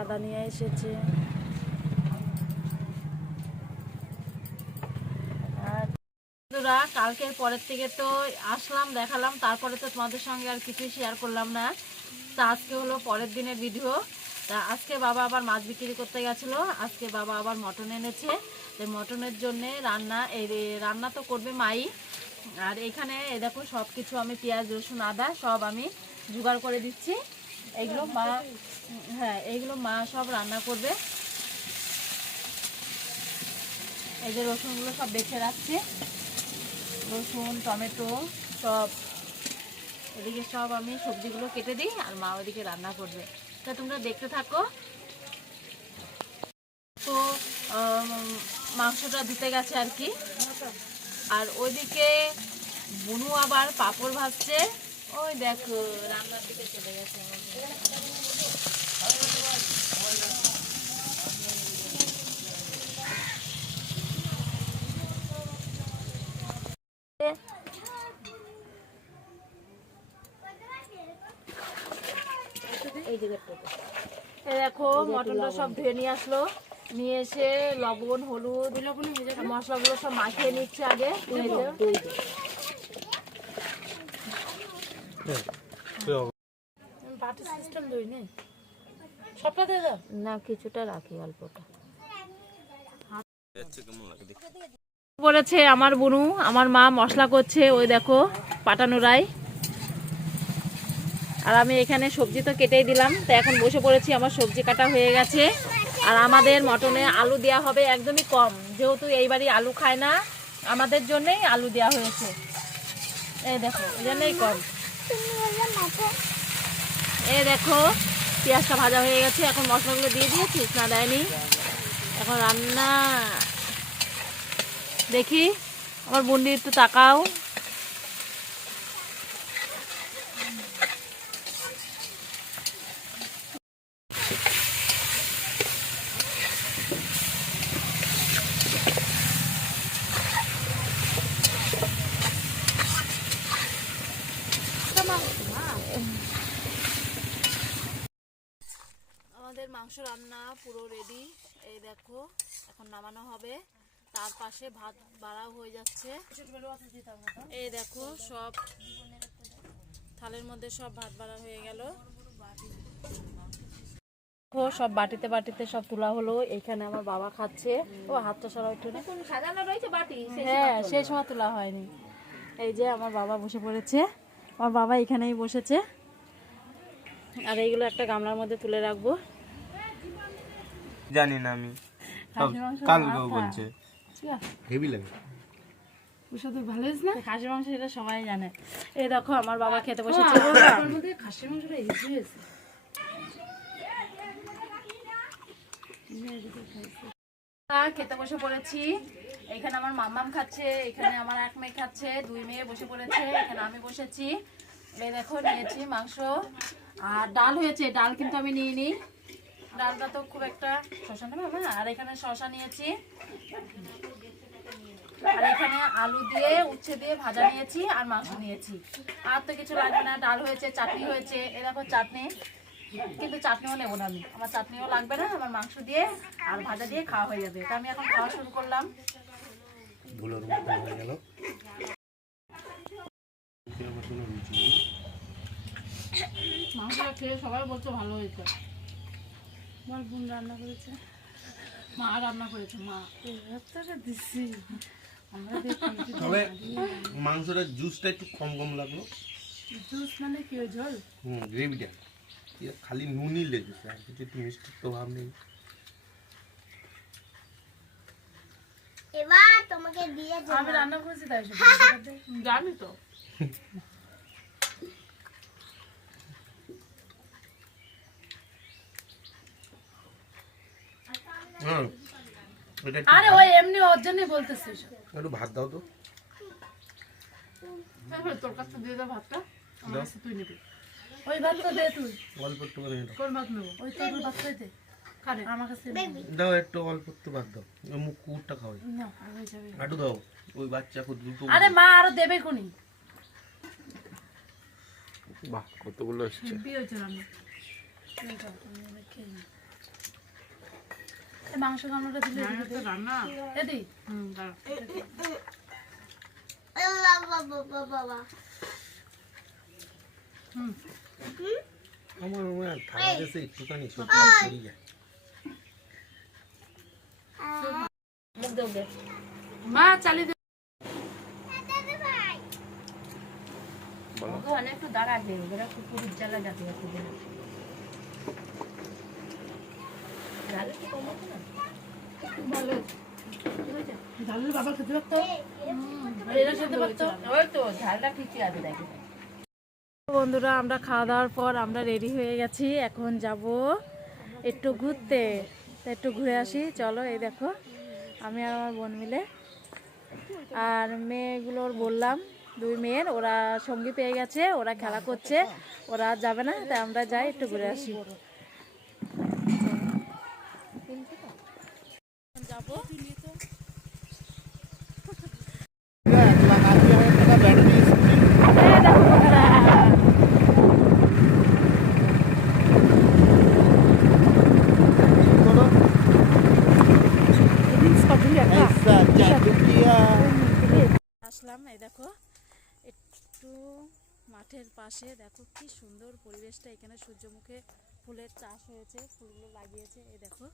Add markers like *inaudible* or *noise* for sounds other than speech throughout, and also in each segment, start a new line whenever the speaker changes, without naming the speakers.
আদা নিয়ে এসেছে। বন্ধুরা, কালকের পরের থেকে তো আসলাম, দেখালাম, তারপরে তো তোমাদের সঙ্গে আর কিছুই শেয়ার করলাম না। তা আজকে হলো পরের দিনের ভিডিও তা আজকে বাবা আবার মাছ বিক্রি করতে গেছিল, আজকে বাবা আবার মটন এনেছে। তো মটনের জন্য রান্না, এই রান্না তো করবে মাই। আর এখানে দেখো সব কিছু আমি পেঁয়াজ, রসুন, আদা, সব আমি জোগাড় করে দিচ্ছি। এগুলো মা হ্যাঁ এইগুলো মা সব রান্না করবে। এই যে রসুনগুলো সব বেছে রাখছে। রসুন, টমেটো সব, এদিকে সব আমি সবজিগুলো কেটে দিই আর মা ওদিকে রান্না করবে। তা তোমরা দেখতে থাকো। তো মাংসটা দিতে গেছে আর কি। আর ওইদিকে বুনু আবার পাপড় ভাজছে। ওই দেখো রান্নার দিকে চলে গেছে দেখো। মটনটা সব ধুয়ে নিয়ে আসলো। নিয়ে এসে লবণ হলুদ মশলাগুলো সব মাখিয়ে নিচ্ছে আগে। বাটি সিস্টেম দই নেই। সবটা দিয়ে দাও। না কিছুটা রাখি অল্পটা। পড়েছে আমার বুনু আমার মা মশলা করছে ওই দেখো পাটানো রাই আর আমি এখানে সবজি তো কেটেই দিলাম তো এখন বসে পড়েছি আমার সবজি কাটা হয়ে গেছে। আর আমাদের মটনে আলু দেওয়া হবে একদমই কম যেহেতু এইবারই আলু খায় না আমাদের জন্যই আলু দেওয়া হয়েছে। এই দেখো এই জন্যই কম। এই দেখো, পেঁয়াজটা ভাজা হয়ে গেছে। এখন মশলাগুলো দিয়ে দিয়েছিস না দেয়নি। এখন রান্না। দেখি, আমার মন্দির একটু তাকাও আমাদের মাংস রান্না পুরো রেডি এই দেখো এখন নামানো হবে। তার পাশে ভাত বাড়াও হয়ে যাচ্ছে। এই দেখো সব থালের মধ্যে সব ভাত বাড়া হয়ে গেল। দেখো সব বাটিতে বাটিতে সব তোলা হলো। এখানে আমার বাবা খাচ্ছে। ও হাতটা সরাও একটু হ্যাঁ সেই সময় তোলা হয়নি। এই যে আমার বাবা বসে পড়েছে। আমার বাবা এখানেই বসেছে। আর এইগুলো একটা গামলার মধ্যে তুলে রাখব।
জানি না আমি। সব কালকেও
মাথা।
বলছে। হেভি লাগে।
ওষুধ ভালো হয়েছে না?
খাসির মাংস এটা সবাই জানে। এই দেখো আমার বাবা খেতে বসেছে।
খাসির মাংসটা ইজি হয়েছে।
খেতে বসে পড়েছি। এখানে আমার মাম্মাম খাচ্ছে এখানে আমার এক মেয়ে খাচ্ছে দুই মেয়ে বসে পড়েছে এখানে আমি বসেছি। এই দেখো নিয়েছি মাংস। আর ডাল হয়েছে ডাল কিন্তু আমি নিয়ে নিই ডালটা তো খুব একটা শশা নেবে মামা? আর এখানে শশা নিয়েছি। আর এখানে আলু দিয়ে উচ্ছে দিয়ে ভাজা নিয়েছি আর মাংস নিয়েছি। আর তো কিছু লাগবে না ডাল হয়েছে চাটনি হয়েছে এ দেখো চাটনি। কিন্তু চাটনিও নেব না আমি। আমার চাটনিও লাগবে না আমার মাংস দিয়ে আর ভাজা দিয়ে খাওয়া হয়ে যাবে। তা আমি এখন খাওয়া শুরু করলাম। মাংসটা খেয়ে সবাই বলছে ভালো হয়েছে। আমার বোন রান্না করেছে। মা রান্না করেছে মা।
আপনারা দিচ্ছি *laughs*
তবে জুসটা একটু কম কম লাগল।
জুস মানে কি ওই ঝোল?
হুম গ্রেভিটা খালি নুনই লেগেছে আর কিছু একটু মিষ্টির তো ভাব নেই।
এবার তোমাকে দিয়ে
আমি রান্না করেছি তাই
জানি তো। *laughs*
হুম।
আরে ওই এমনি ওর জন্যই বলতেছে
একটু ভাত দাও তো।
তোর কাছে দিয়ে দাও ভাতটা আমার কাছে তুই নিবি।
ওই ভাতটা দে তুই।
অল্প একটু করে দাও।
কোন ভাত নেব। ওই তোর ভাত খাইতে খারে আমার কাছে
দাও একটু অল্প একটু ভাত দাও। ওই মুখ কুকুরটা খাওয়াই।
না আর যাবে।
আটু দাও। ওই বাচ্চা খুব দ্রুত
আরে মা আরও দেবে কোনি
বাহ কতগুলো এসছে।
রান্না তুমি খাও, আমি এবার খেয়ে নিই। এই মাংস গামলাটা দিলে।
রান্না।
এদি।
হুম
আমার মনে হয় একটুখানি
মা চালিয়ে দে।
বলো।
একটু দাঁড়াবে ওরা কুকুরের জ্বালা যাতে যাতে দেবে ঝাল একটু কম আছে না? ভালো বন্ধুরা, আমরা খাওয়া দাওয়ার পর আমরা রেডি হয়ে গেছি। এখন যাব একটু ঘুরতে। একটু ঘুরে আসি। চলো, এই দেখো, আমি আর আমার বোন মিলে। আর মেয়েগুলোর বললাম, দুই মেয়ের, ওরা সঙ্গী পেয়ে গেছে, ওরা খেলা করছে, ওরা যাবে না, তাই আমরা যাই, একটু ঘুরে আসি। আসলাম, এই দেখো, একটু মাঠের পাশে। দেখো কি সুন্দর পরিবেশটা। এখানে সূর্যমুখে ফুলের চাষ হয়েছে, ফুলগুলো লাগিয়েছে, এই দেখো।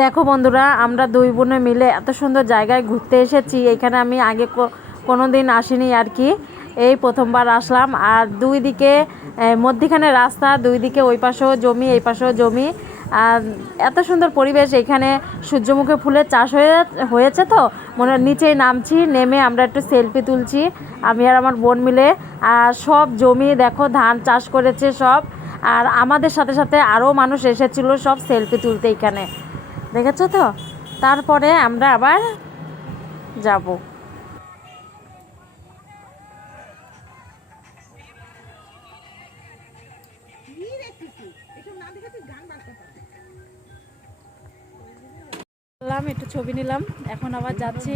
দেখো বন্ধুরা, আমরা দুই বোনে মিলে এত সুন্দর জায়গায় ঘুরতে এসেছি। এখানে আমি আগে কোনো দিন আসিনি আর কি। এই প্রথমবার আসলাম। আর দুই দিকে মধ্যিখানে রাস্তা, দুই দিকে ওই পাশেও জমি, এই পাশেও জমি। আর এত সুন্দর পরিবেশ এখানে। সূর্যমুখী ফুলের চাষ হয়ে, হয়েছে তো? মনে নিচেই নামছি, নেমে আমরা একটু সেলফি তুলছি, আমি আর আমার বোন মিলে। আর সব জমি দেখো, ধান চাষ করেছে সব। আর আমাদের সাথে সাথে আরও মানুষ এসেছিল সব সেলফি তুলতে এখানে। দেখেছ তো? তারপরে আমরা আবার যাব। একটু ছবি নিলাম, এখন আবার যাচ্ছি।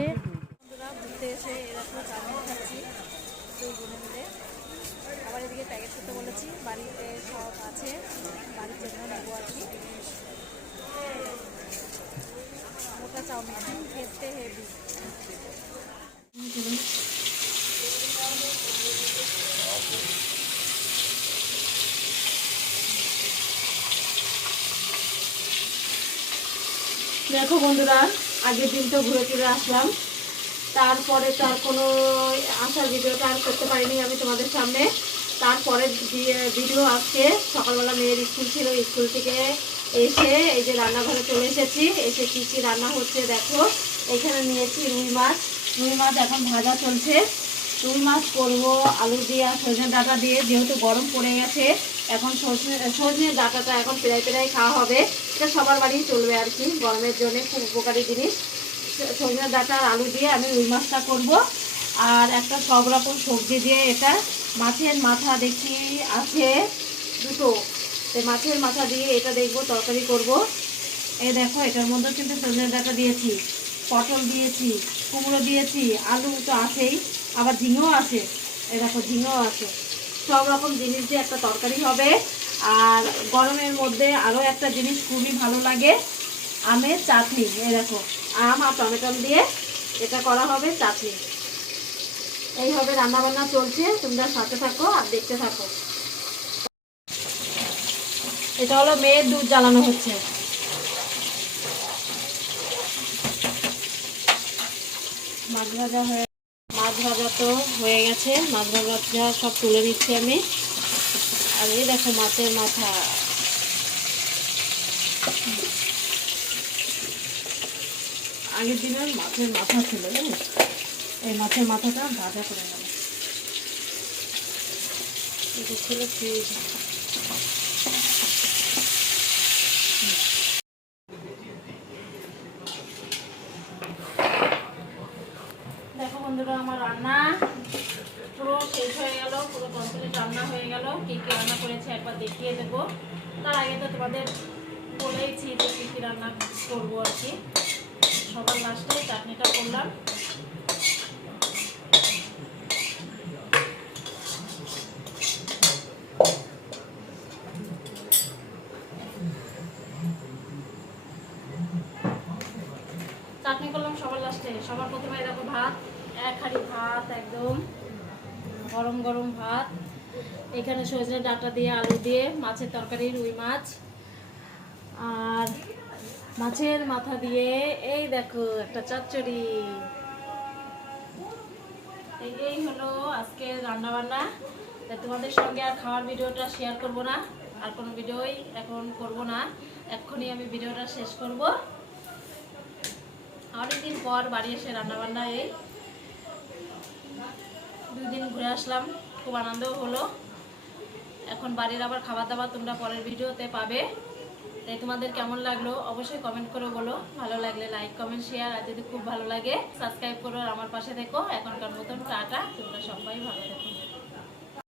ঘুরতে এসে এরকম চাউমিন খাচ্ছি দুই বোনে মিলে আবার এদিকে প্যাকেট করতে বলেছি, বাড়িতে সব আছে, বাড়ির জন্য নেব আর কি। মোটা চাউমিন, খেতে হেভি দেখো বন্ধুরা, আগের দিন তো ঘুরে ফিরে আসলাম। তারপরে তো আর কোনো আসার ভিডিওটা আর করতে পারিনি আমি তোমাদের সামনে। তারপরে ভিডিও আজকে সকালবেলা মেয়ের স্কুল ছিল স্কুল থেকে এসে এই যে রান্নাঘরে চলে এসেছি। এসে কী কী রান্না হচ্ছে দেখো। এখানে নিয়েছি রুই মাছ। রুই মাছ এখন ভাজা চলছে। রুই মাছ করব, আলু দিয়ে আর সজনে ডাঁটা দিয়ে, যেহেতু গরম পড়ে গেছে, এখন সজনে সজনে ডাঁটাটা এখন প্রায় প্রায় খাওয়া হবে। এটা সবার বাড়িই চলবে আর কি, গরমের জন্য খুব উপকারী জিনিস। সজনে ডাঁটা আর আলু দিয়ে আমি রুই মাছটা করব। আর একটা সব রকম সবজি দিয়ে এটা মাছের মাথা দেখি আছে দুটো। তো মাছের মাথা দিয়ে এটা দেখব, তরকারি করব। এই দেখো, এটার মধ্যে কিন্তু সজনে ডাঁটা দিয়েছি, পটল দিয়েছি, কুমড়ো দিয়েছি, আলু তো আছেই, আবার ঝিঙেও আছে। এই দেখো, ঝিঙেও আছে। সব রকম জিনিস দিয়ে একটা তরকারি হবে। আর গরমের মধ্যে আরও একটা জিনিস খুবই ভালো লাগে, আমের চাটনি। এই দেখো, আম আর টমেটো দিয়ে এটা করা হবে চাটনি। এইভাবে রান্না বান্না চলছে, তোমরা সাথে থাকো আর দেখতে থাকো। এটা হলো মেয়ের দুধ জ্বালানো হচ্ছে। মাছ ভাজা হয়ে মাছ ভাজা তো হয়ে গেছে। মাছ ভাজা সব তুলে নিচ্ছি আমি। আর এই দেখো মাছের মাথা। আগের দিনের মাছের মাথা ছিল জানো এই মাছের মাথাটা ভাজা করে নেব। দেখো বন্ধুরা, আমার রান্না পুরো শেষ হয়ে গেল, পুরো কমপ্লিট রান্না হয়ে গেল। কী কী রান্না করেছি একবার দেখিয়ে দেবো। তার আগে তো তোমাদের বলেইছি যে কী কী রান্না করব আর কি। সবার লাস্টে চাটনিটা করলাম। সবার প্রথমে দেখো ভাত, এক হাঁড়ি ভাত একদম, গরম গরম ভাত। এখানে সজনে ডাঁটা দিয়ে, আলু দিয়ে, মাছের তরকারি, রুই মাছ। আর মাছের মাথা দিয়ে, এই দেখো, একটা চচ্চড়ি। এই হলো আজকে রান্না বান্না তা তোমাদের সঙ্গে আর খাওয়ার ভিডিওটা শেয়ার করব না। আর কোনো ভিডিওই এখন করব না। এক্ষুনি আমি ভিডিওটা শেষ করব। অনেকদিন পর বাড়ি এসে রান্না বান্না এই। দুই দিন ঘুরে আসলাম, খুব আনন্দও হলো। এখন বাড়ির আবার খাবার দাবার তোমরা পরের ভিডিওতে পাবে। তাই তোমাদের কেমন লাগল অবশ্যই কমেন্ট করে বলো। ভালো লাগলে লাইক কমেন্ট শেয়ার আর যদি খুব ভালো লাগে সাবস্ক্রাইব করো আর আমার পাশে দেখো এখনকার মতন টাটা, তোমরা সবাই ভালো থেকো।